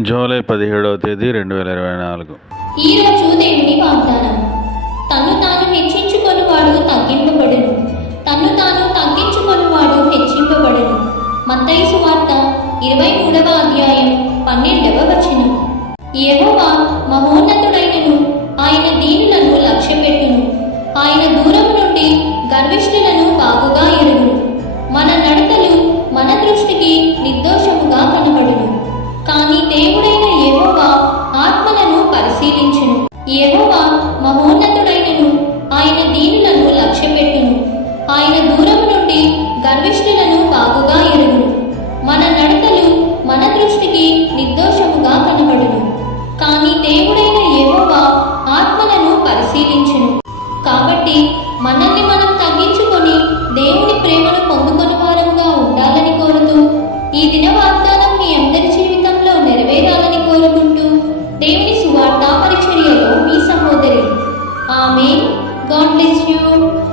July పదిహేడవ తేదీ రెండు వేల ఇరవై నాలుగు. ఈరోజు దేవుని వాగ్దానం. తను తాను హెచ్చించుకొని వాడు తగ్గింపబడును. తను తాను తగ్గించుకొని వాడు హెచ్చింపబడును. మత్తయి సువార్త ఇరవై మూడవ అధ్యాయం పన్నెండవ వచనం. యెహోవా మహోన్నతుడైనను ఆయన దీనులను లక్ష్యపెట్టును. ఆయన దూరం నుండి గర్విష్ఠులను బాగుగా ఎరుగును. మన నడతలు మన దృష్టికి నిర్దోషముగా మహోన్నతుడైనను. ఆయన దీనులను లక్ష్యపెట్టును. ఆయన దూరం నుండి గర్విష్ఠులను బాగుగా ఎరుగును. మన నడతలు మన దృష్టికి నిర్దోషముగా కనబడును. కానీ దేవుడైన ఏవో ఆత్మలను పరిశీలించును. కాబట్టి మనల్ని దేవుని సువార్త పరిచర్యలో